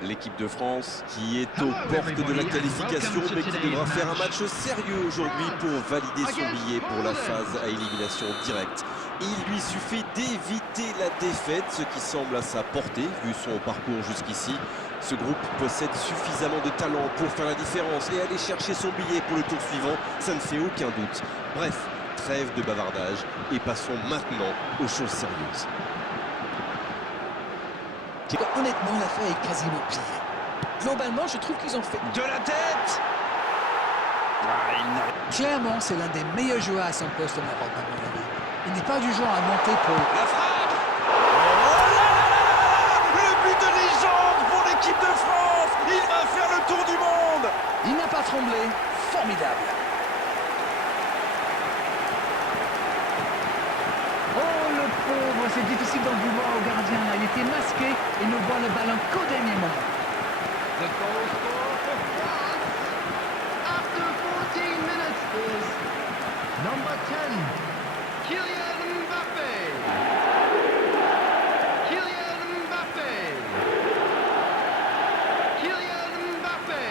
L'équipe de France qui est aux portes de la qualification mais qui devra faire un match sérieux aujourd'hui pour valider son billet pour la phase à élimination directe. Il lui suffit d'éviter la défaite, ce qui semble à sa portée vu son parcours jusqu'ici. Ce groupe possède suffisamment de talent pour faire la différence et aller chercher son billet pour le tour suivant, ça ne fait aucun doute. Bref, trêve de bavardage et passons maintenant aux choses sérieuses. Honnêtement, l'affaire est quasiment pliée. Globalement, je trouve qu'ils ont fait De la tête! Clairement, c'est l'un des meilleurs joueurs à son poste en Europe, à mon avis. Il n'est pas du genre à monter pour... La frappe! Oh là là là là! Le but de légende pour l'équipe de France! Il va faire le tour du monde! Il n'a pas tremblé. Formidable. Oh le pauvre, c'est difficile d'en vouloir au gardien. Il était masqué et ne voit le ballon qu'au dernier moment. The goal scorer for France after 14 minutes is number 10, Kylian Mbappé. Kylian Mbappé. Kylian Mbappé.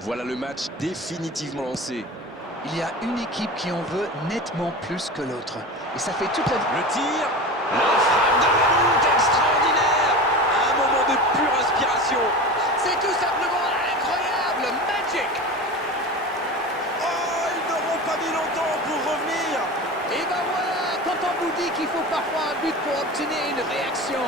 Voilà le match définitivement lancé. Il y a une équipe qui en veut nettement plus que l'autre. Et ça fait toute la... Le tir, la frappe de Malouda, extraordinaire! Un moment de pure inspiration. C'est tout simplement incroyable. Magic. Oh, ils n'auront pas mis longtemps pour revenir. Et ben voilà, quand on vous dit qu'il faut parfois un but pour obtenir une réaction.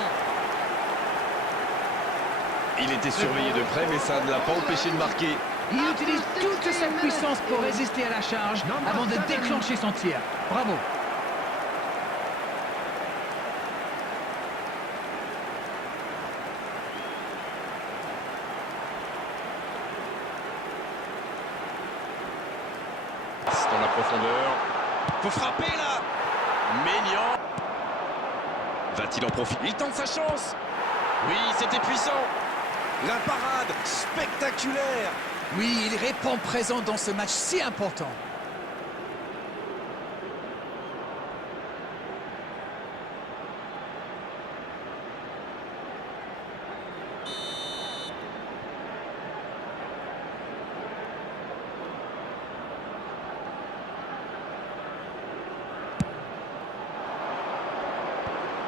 Il était surveillé de près, mais ça ne l'a pas empêché de marquer. Il utilise toute sa puissance pour résister à la charge avant de déclencher son tir. Bravo. Dans la profondeur. Faut frapper là. Maignan. Va-t-il en profiter? Il tente sa chance. Oui, c'était puissant. La parade spectaculaire. Oui, il répond présent dans ce match si important.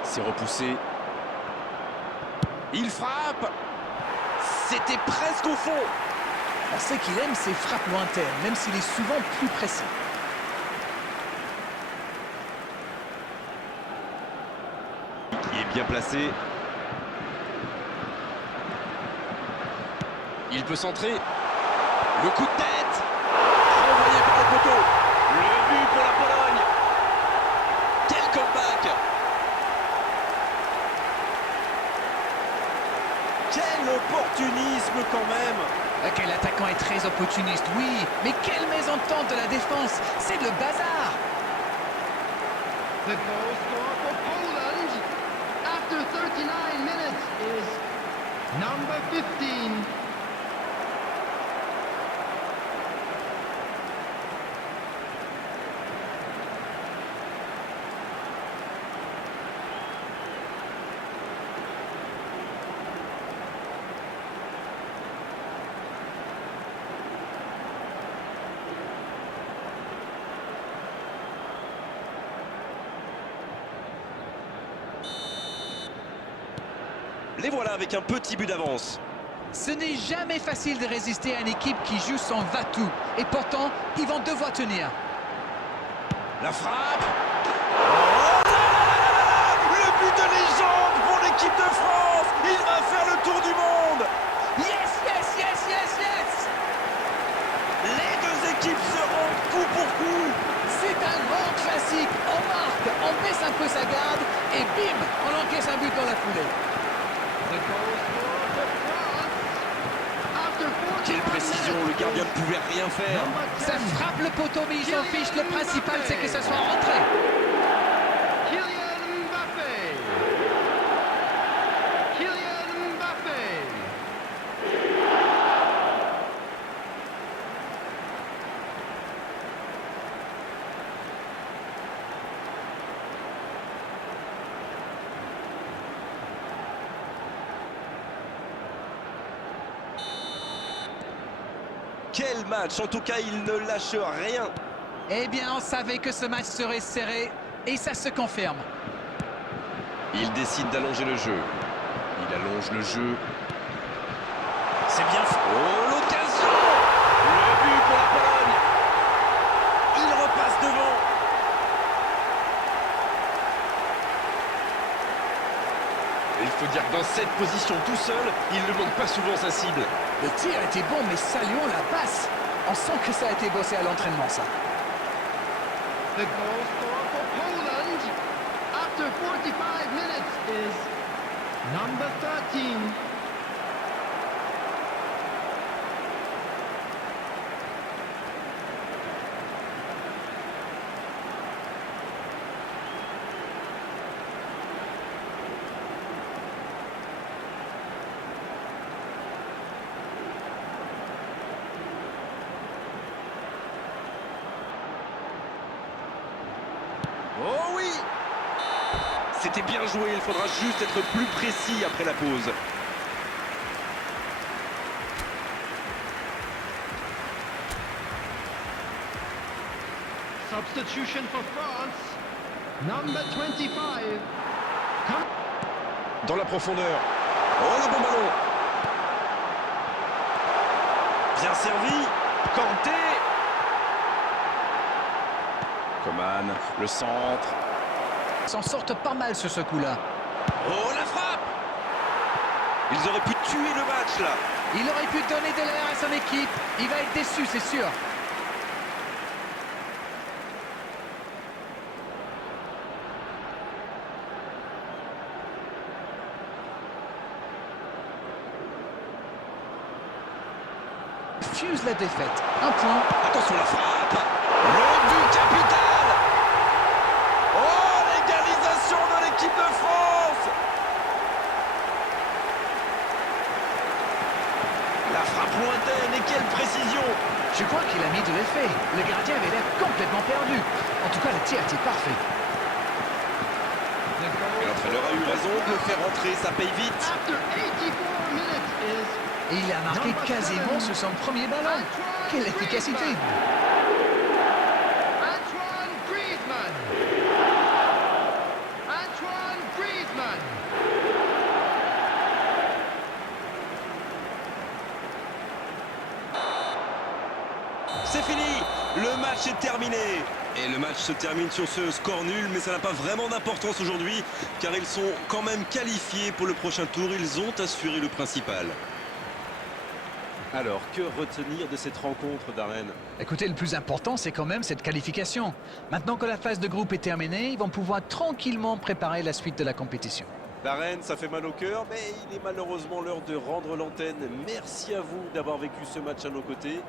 C'est repoussé. Il frappe. C'était presque au fond. On sait qu'il aime ses frappes lointaines, même s'il est souvent plus précis. Il est bien placé. Il peut centrer. Le coup de tête. Renvoyé par le poteau. Le but pour la Pologne. Quel comeback. Quel opportunisme quand même. Ok, l'attaquant est très opportuniste, oui. Mais quelle mésentente de la défense. C'est le bazar. The goal scorer for Poland after 39 minutes is number 15, Les voilà avec un petit but d'avance. Ce n'est jamais facile de résister à une équipe qui joue son va-tout. Et pourtant, ils vont devoir tenir. La frappe. Oh là là là là! Le but de légende pour l'équipe de France. Il va faire le tour du monde. Yes, yes, yes, yes, yes. Les deux équipes se rendent coup pour coup. C'est un grand classique. On marque, on baisse un peu sa garde et bim, on encaisse un but dans la foulée. the goal scorer for France after 41 Quelle précision, le gardien ne pouvait rien faire. number 10, Ça frappe le poteau, mais il s'en fiche. Le principal, c'est que ça soit rentré. Kylian Mbappé. Kylian Mbappé. match. En tout cas, il ne lâche rien. Eh bien, on savait que ce match serait serré et ça se confirme. Il décide d'allonger le jeu. Il allonge le jeu. C'est bien fait. Oh, l'occasion! Le but pour la Pologne. Il repasse devant. Il faut dire que dans cette position tout seul, il ne manque pas souvent sa cible. Le tir était bon, mais saluons la passe. On sent que ça a été bossé à l'entraînement, ça. The goal scorer for Poland after 45 minutes is number 13. Oh oui! C'était bien joué, il faudra juste être plus précis après la pause. Substitution for France. Number 25. Come. Dans la profondeur. Oh, le bon ballon! Bien servi. Kanté! Coman, le centre. Ils s'en sortent pas mal sur ce coup-là. Oh, la frappe! Ils auraient pu tuer le match, là. Il aurait pu donner de l'air à son équipe. Il va être déçu, c'est sûr. Fuse la défaite. Un point. Attention, la frappe! Le but capital! Oh, l'égalisation de l'équipe de France! La frappe lointaine et quelle précision! Je crois qu'il a mis de l'effet. Le gardien avait l'air complètement perdu. En tout cas, le tir était parfait. The goal L'entraîneur a eu raison de le faire entrer, ça paye vite. after 84 minutes is Et il a marqué quasiment sur son premier ballon. Quelle efficacité! Antoine Griezmann. Antoine Griezmann. C'est fini, le match est terminé. Et le match se termine sur ce score nul, mais ça n'a pas vraiment d'importance aujourd'hui, car ils sont quand même qualifiés pour le prochain tour, ils ont assuré le principal. Alors, que retenir de cette rencontre, Darren? Écoutez, le plus important, c'est quand même cette qualification. Maintenant que la phase de groupe est terminée, ils vont pouvoir tranquillement préparer la suite de la compétition. Darren, ça fait mal au cœur, mais il est malheureusement l'heure de rendre l'antenne. Merci à vous d'avoir vécu ce match à nos côtés.